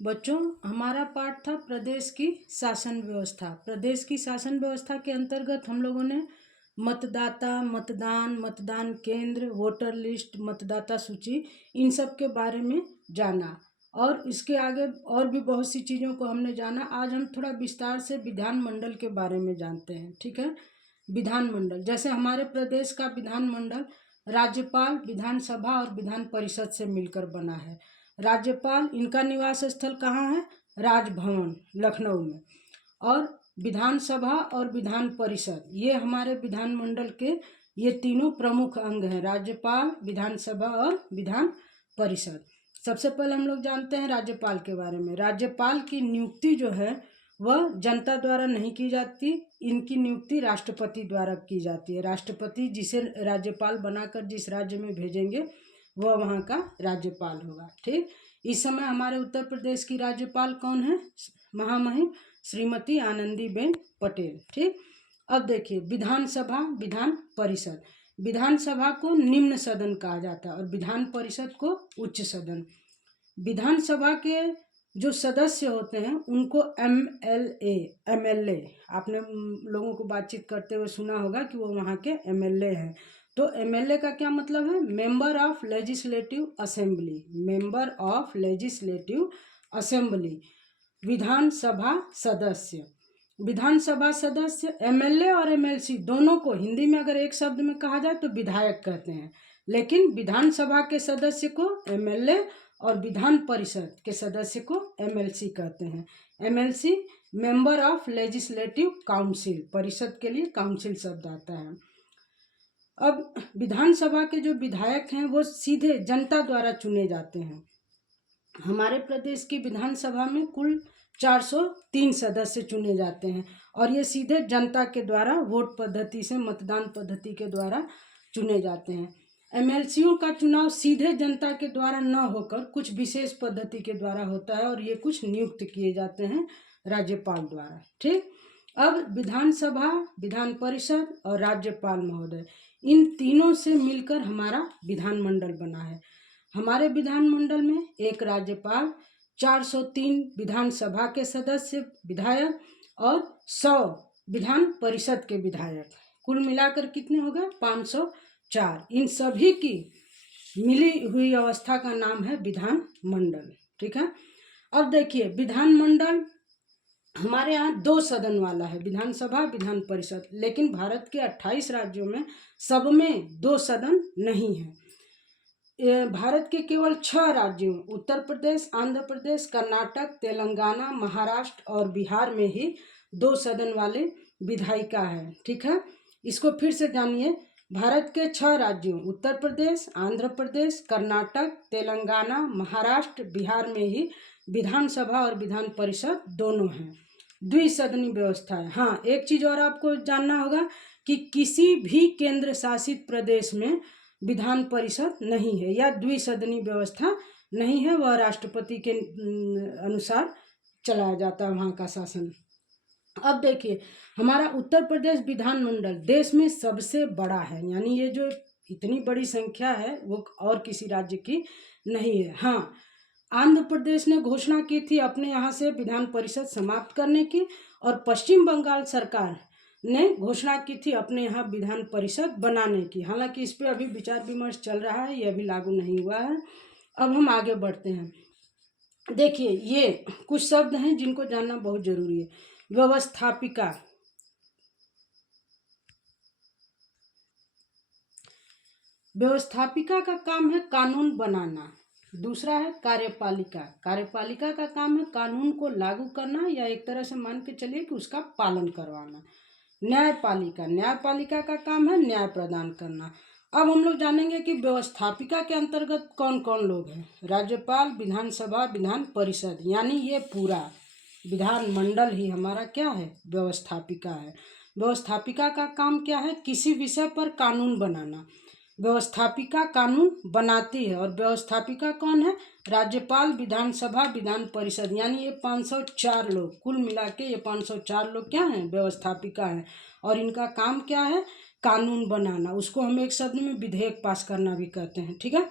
बच्चों, हमारा पाठ था प्रदेश की शासन व्यवस्था। प्रदेश की शासन व्यवस्था के अंतर्गत हम लोगों ने मतदाता, मतदान, मतदान केंद्र, वोटर लिस्ट, मतदाता सूची, इन सब के बारे में जाना। और इसके आगे और भी बहुत सी चीज़ों को हमने जाना। आज हम थोड़ा विस्तार से विधानमंडल के बारे में जानते हैं। ठीक है। विधानमंडल, जैसे हमारे प्रदेश का विधानमंडल राज्यपाल, विधानसभा और विधान परिषद से मिलकर बना है। राज्यपाल, इनका निवास स्थल कहाँ है? राजभवन, लखनऊ में। और विधानसभा और विधान परिषद, ये हमारे विधानमंडल के ये तीनों प्रमुख अंग हैं, राज्यपाल, विधानसभा और विधान परिषद। सबसे पहले हम लोग जानते हैं राज्यपाल के बारे में। राज्यपाल की नियुक्ति जो है वह जनता द्वारा नहीं की जाती, इनकी नियुक्ति राष्ट्रपति द्वारा की जाती है। राष्ट्रपति जिसे राज्यपाल बनाकर जिस राज्य में भेजेंगे वह वहाँ का राज्यपाल होगा। ठीक। इस समय हमारे उत्तर प्रदेश की राज्यपाल कौन है? महामहिम श्रीमती आनंदीबेन पटेल। ठीक। अब देखिए, विधानसभा, विधान परिषद। विधानसभा को निम्न सदन कहा जाता है और विधान परिषद को उच्च सदन। विधानसभा के जो सदस्य होते हैं उनको एमएलए, आपने लोगों को बातचीत करते हुए सुना होगा कि वो वहाँ के एमएलए हैं। तो एमएलए का क्या मतलब है? Member of legislative assembly. Member of legislative assembly, विधानसभा सदस्य। विधानसभा सदस्य, एमएलए और एमएलसी दोनों को हिंदी में अगर एक शब्द में कहा जाए तो विधायक कहते हैं, लेकिन विधानसभा के सदस्य को एमएलए और विधान परिषद के सदस्य को एमएलसी कहते हैं। MLC member of legislative council, परिषद के लिए काउंसिल शब्द आता है। अब विधानसभा के जो विधायक हैं वो सीधे जनता द्वारा चुने जाते हैं। हमारे प्रदेश की विधानसभा में कुल 403 सदस्य चुने जाते हैं और ये सीधे जनता के द्वारा वोट पद्धति से, मतदान पद्धति के द्वारा चुने जाते हैं। एमएलसीओ का चुनाव सीधे जनता के द्वारा न होकर कुछ विशेष पद्धति के द्वारा होता है और ये कुछ नियुक्त किए जाते हैं राज्यपाल द्वारा। ठीक। अब विधानसभा, विधान परिषद और राज्यपाल महोदय, इन तीनों से मिलकर हमारा विधानमंडल बना है। हमारे विधानमंडल में एक राज्यपाल, 403 विधानसभा के सदस्य विधायक और 100 विधान परिषद के विधायक, कुल मिलाकर कितने हो गए? 504। इन सभी की मिली हुई अवस्था का नाम है विधानमंडल। ठीक है। अब देखिए, विधानमंडल हमारे यहाँ 2 सदन वाला है, विधानसभा, विधान परिषद, लेकिन भारत के 28 राज्यों में सब में 2 सदन नहीं है। भारत के केवल 6 राज्यों, उत्तर प्रदेश, आंध्र प्रदेश, कर्नाटक, तेलंगाना, महाराष्ट्र और बिहार में ही 2 सदन वाले विधायिका है। ठीक है। इसको फिर से जानिए, भारत के 6 राज्यों, उत्तर प्रदेश, आंध्र प्रदेश, कर्नाटक, तेलंगाना, महाराष्ट्र, बिहार में ही विधानसभा और विधान परिषद दोनों हैं। द्विसदनी व्यवस्था है। हाँ, एक चीज़ और आपको जानना होगा कि किसी भी केंद्र शासित प्रदेश में विधान परिषद नहीं है या द्विसदनी व्यवस्था नहीं है, वह राष्ट्रपति के अनुसार चलाया जाता है वहाँ का शासन। अब देखिए, हमारा उत्तर प्रदेश विधानमंडल देश में सबसे बड़ा है, यानी ये जो इतनी बड़ी संख्या है वो और किसी राज्य की नहीं है। हाँ, आंध्र प्रदेश ने घोषणा की थी अपने यहाँ से विधान परिषद समाप्त करने की और पश्चिम बंगाल सरकार ने घोषणा की थी अपने यहाँ विधान परिषद बनाने की। हालांकि इस पे अभी विचार विमर्श चल रहा है, ये अभी लागू नहीं हुआ है। अब हम आगे बढ़ते हैं। देखिए, ये कुछ शब्द हैं जिनको जानना बहुत जरूरी है। व्यवस्थापिका, व्यवस्थापिका का काम है कानून बनाना। दूसरा है कार्यपालिका, कार्यपालिका का काम है कानून को लागू करना या एक तरह से मान के चलिए कि उसका पालन करवाना। न्यायपालिका, न्यायपालिका का काम है न्याय प्रदान करना। अब हम लोग जानेंगे कि व्यवस्थापिका के अंतर्गत कौन कौन लोग हैं। राज्यपाल, विधानसभा, विधान परिषद, यानी ये पूरा विधानमंडल ही हमारा क्या है? व्यवस्थापिका है। व्यवस्थापिका का काम क्या है? किसी विषय पर कानून बनाना। व्यवस्थापिका कानून बनाती है और व्यवस्थापिका कौन है? राज्यपाल, विधानसभा, विधान परिषद, यानी ये 504 लोग, कुल मिला के ये 504 लोग क्या हैं? व्यवस्थापिका हैं। और इनका काम क्या है? कानून बनाना। उसको हम एक शब्द में विधेयक पास करना भी कहते हैं। ठीक है।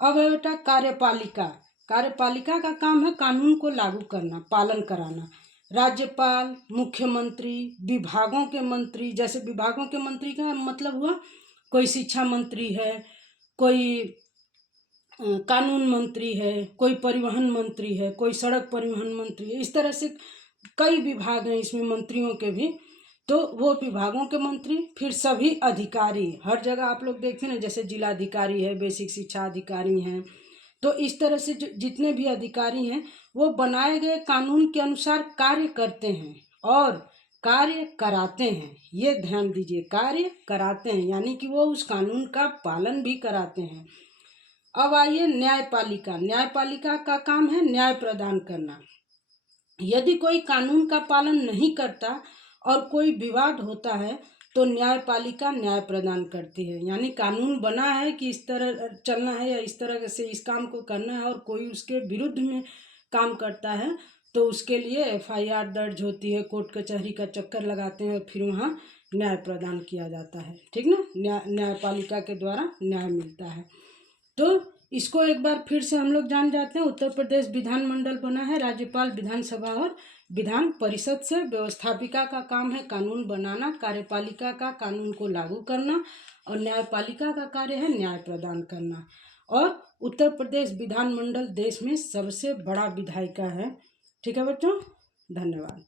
अब है बेटा कार्यपालिका। कार्यपालिका का काम है कानून को लागू करना, पालन कराना। राज्यपाल, मुख्यमंत्री, विभागों के मंत्री, जैसे विभागों के मंत्री का मतलब हुआ कोई शिक्षा मंत्री है, कोई कानून मंत्री है, कोई परिवहन मंत्री है, कोई सड़क परिवहन मंत्री है। इस तरह से कई विभाग हैं इसमें मंत्रियों के भी। तो वो विभागों के मंत्री, फिर सभी अधिकारी, हर जगह आप लोग देखते हैं ना, जैसे जिलाधिकारी है, बेसिक शिक्षा अधिकारी हैं। तो इस तरह से जितने भी अधिकारी हैं वो बनाए गए कानून के अनुसार कार्य करते हैं और कार्य कराते हैं। ये ध्यान दीजिए, कार्य कराते हैं यानी कि वो उस कानून का पालन भी कराते हैं। अब आइए न्यायपालिका। न्यायपालिका का काम है न्याय प्रदान करना। यदि कोई कानून का पालन नहीं करता और कोई विवाद होता है तो न्यायपालिका न्याय प्रदान करती है। यानी कानून बना है कि इस तरह चलना है या इस तरह से इस काम को करना है और कोई उसके विरुद्ध में काम करता है तो उसके लिए FIR दर्ज होती है, कोर्ट कचहरी का चक्कर लगाते हैं और फिर वहाँ न्याय प्रदान किया जाता है। ठीक ना, न्यायपालिका के द्वारा न्याय मिलता है। तो इसको एक बार फिर से हम लोग जान जाते हैं। उत्तर प्रदेश विधानमंडल बना है राज्यपाल, विधानसभा और विधान परिषद से। व्यवस्थापिका का काम है कानून बनाना, कार्यपालिका का कानून को लागू करना और न्यायपालिका का कार्य है न्याय प्रदान करना। और उत्तर प्रदेश विधानमंडल देश में सबसे बड़ा विधायिका है। ठीक है बच्चों, धन्यवाद।